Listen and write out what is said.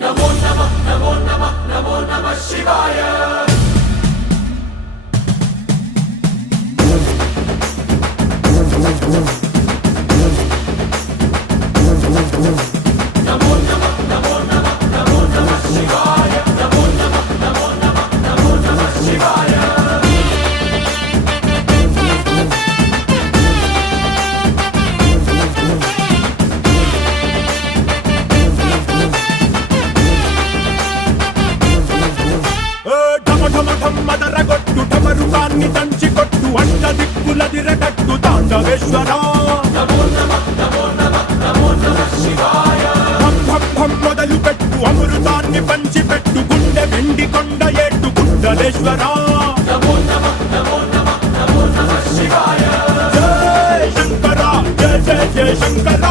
నమో నమః నమో నమః నమో నమః శివాయ నమో నమః నమో నమః నమో నమః శివాయ నమో నమః నమో నమః నమో నమః శివాయ మదరగొట్టు ఢమరుకాన్ని దంచి కొట్టు అంట దిక్కులదిరగట్టు తాండవేశ్వర నమో నమః నమో నమః నమో నమః శివాయ భం భం భం మొదలు పెట్టు అమృతాన్ని పంచి పెట్టు గుండె వెండి కొండ ఏట్టు గుండలేశ్వర నమో నమః నమో నమః నమో నమః శివాయ జయ శంకర జయ జయ జయ శంకర